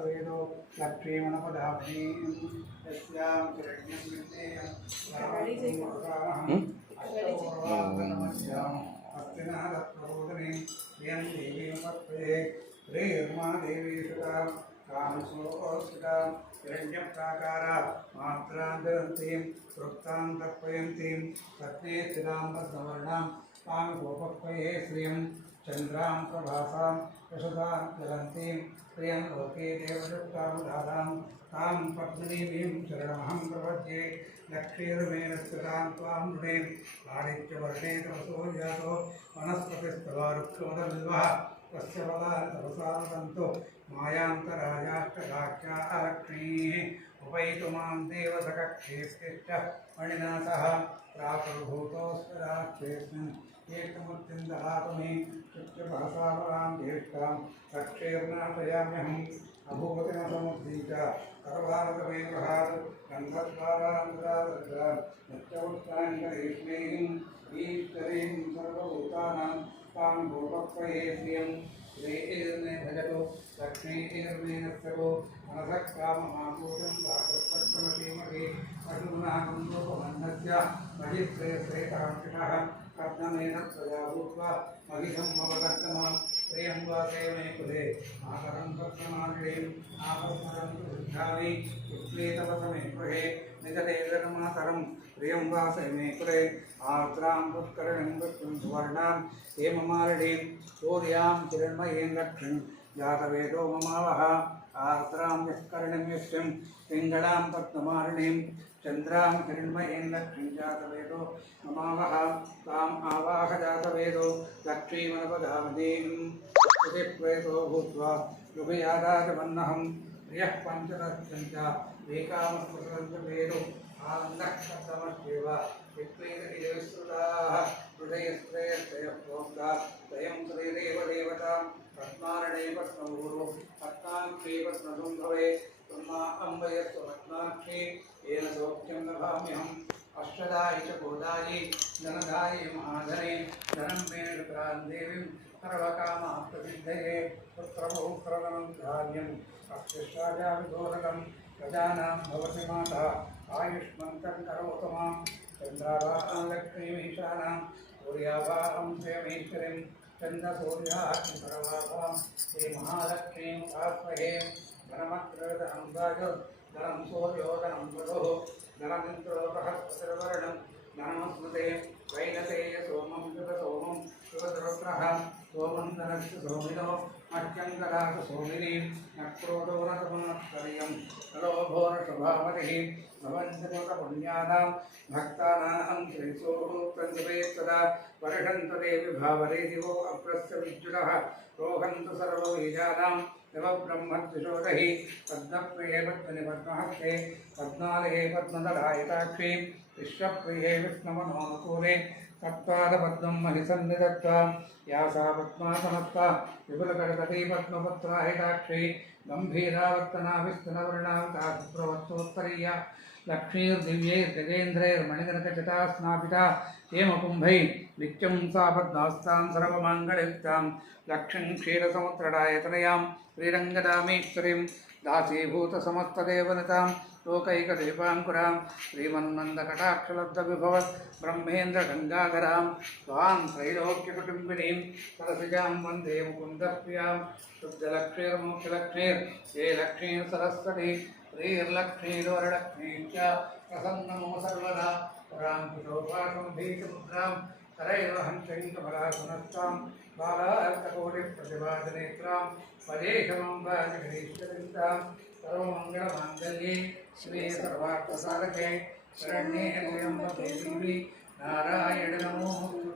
जातवेदो लक्ष्मीमणपदामहीं यस्यां हिरण्यं विद्येयं अष्टपूर्वाङ्गनमस्याम् अस्तिनादप्रबोधने यं देवीं पत्ये श्रीर्मा देवी सुतां कामसोऽस्मितां हिरण्यप्राकारा मात्रां ददन्तीं वृत्तां तर्पयन्तीं पत्नी स्थितां पद्मवर्णां तां गोपक्वये श्रियं चन्द्रां प्रभासां यशसां ज्वलन्तीं प्रियं लोके देवदत्तामुदारां तां पद्मिनीं शरणमहं प्रपद्ये लक्ष्मीर्मेण स्थितां त्वां नृणे आदित्यवर्णे तपसो जातो वनस्पतिस्तवा रुक्षोदबिल्वः तस्य फलानि तपसा वदन्तु मायान्तराजाष्टदाख्या लक्ष्मीः उपैतु मां देवसकक्षेस्तिष्ठ मणिना सह प्रातर्भूतोऽस्मिन् एकमूर्तिं ददातु मे चित्रभासाफलां ज्येष्ठां रक्षेर्नाशयाम्यहम् अभूपतिमसमुद्धीत सर्वानतमे गृहात् गन्धद्वारान्तरादर्शान् नित्यमुत्ताङ्गरेष्मीं ईश्वरीं सर्वभूतानां तां भूपक्वये श्रियं श्रीर्मे भजतु लक्ष्मीर्मे नस्तु मनसः काममापूतं वाचस्पष्टमशीमहे पशुनागन्तोपमन्नस्य महिश्रेयश्रेयकाङ्क्षिणः कर्णमेन प्रजा भूत्वा महिषं ममदर्शनं प्रियं वासे मे कुले आकरं भक्तमालिनीं आपस्मरं वृद्धामि उत्प्रीतवसमे गृहे निजदेवनमातरं प्रियं वासे मे कुले आर्द्रां पुष्करणीं वृत्तिं सुवर्णां हेममालिनीं सूर्यां चिरण्मयीं लक्ष्मीं जातवेदो ममावः आर्द्रां यस्करणीं यस्यं पिङ्गळां पद्ममालिनीं चन्द्रां हिरण्मयीं लक्ष्मीं जातवेदो ममावः ताम् आवाह जातवेदो लक्ष्मीमनपदामदीं सुतिप्रेतो भूत्वा युगयादाजमन्नहं प्रियः पञ्चदश्च वेकामस्पृशवेदो आनन्दः शब्दमस्येव विश्रुताः हृदयश्रेयश्रयः प्रोक्ता स्वयं श्रीदेव देवतां पद्मारणे पद्मगुरु पद्माक्षी पद्मसुम्भवे ब्रह्मा अम्बयस्व पद्माक्षी येन सौख्यं लभाम्यहम् अष्टदायि च गोदायि धनदायि महाधने धनं मे विक्रां देवीं सर्वकामार्थसिद्धये पुत्रपौत्रधनं धान्यम् अक्षिष्टाजाविघोरकं प्रजानां भवति माता आयुष्मन्तं करोतु मां चन्द्राभां लक्ष्मीमीशानां सूर्याभां स्वयमीश्वरीं चन्द्रसूर्याग्नि सर्वाभां श्री महालक्ष्मीं आस्महे धनमग्रधनं धनं सूर्योधनं मधुः धनमिन्द्रो बृहस्पतिर्वर्णं धनमस्मते वैनतेय सोमं शुभसोमं शुभद्रुत्रः सोमं धनस्य सोमिनो मह्यङ्करासु सोमिनीं नक्रोधो रथमत्कर्यं नलोभोरशुभामतिः भवन्तपुण्यानां भक्तानां श्रीसूक्तञ्जपेत्तदा वर्षन्तु देवि भावरे दिवो अग्रस्य विद्युतः रोहन्तु सर्वबीजानां नवब्रह्मद्विषोदहि पद्मप्रिये पद्मनिपद्महस्ते पद्मालये पद्मदलायताक्षी विश्वप्रिये विष्णुमनोनुकूले तत्पादपद्मं महिसन्निधत्ता या सा पद्मासनस्ता विपुलकटकटी पद्मपत्राहिताक्षी गम्भीरावर्तना विस्तनवर्णां तात्प्रवत्सोत्तरीया लक्ष्मीर्दिव्यैर्गजेन्द्रैर्मणिकनकजटा स्नापिता हेमकुम्भै नित्यं सा पद्मास्तां सर्वमङ्गलयुक्तां लक्ष्मीं क्षीरसमुद्रडायतनयां श्रीरङ्गदामेश्वरीं दासीभूतसमस्तदेवनतां लोकैकदीपाङ्कुरां श्रीमन्मन्दकटाक्षलब्धविभवत् ब्रह्मेन्द्रगङ्गाधरां स्वां त्रैलोक्यकुटुम्बिनीं सरसिजां वन्दे मुकुन्दप्रियां शुद्धलक्ष्मीर्मोक्षलक्ष्मीर् ये लक्ष्मीर्सरस्वती श्रीर्लक्ष्मीर्वरलक्ष्मीं च प्रसन्नमो सर्वदा परां कुशोपासं भीतिमुद्रां करैर्वहं शङ्खपरासनस्तां बालार्ककोटिप्रतिभाजनेत्रां पदेशमम्बाजगदीश्वरितां सर्वमङ्गलमाङ्गल्ये श्री सर्वार्थसाधके शरण्ये त्र्यम्बके देवी नारायण नमोस्तुते।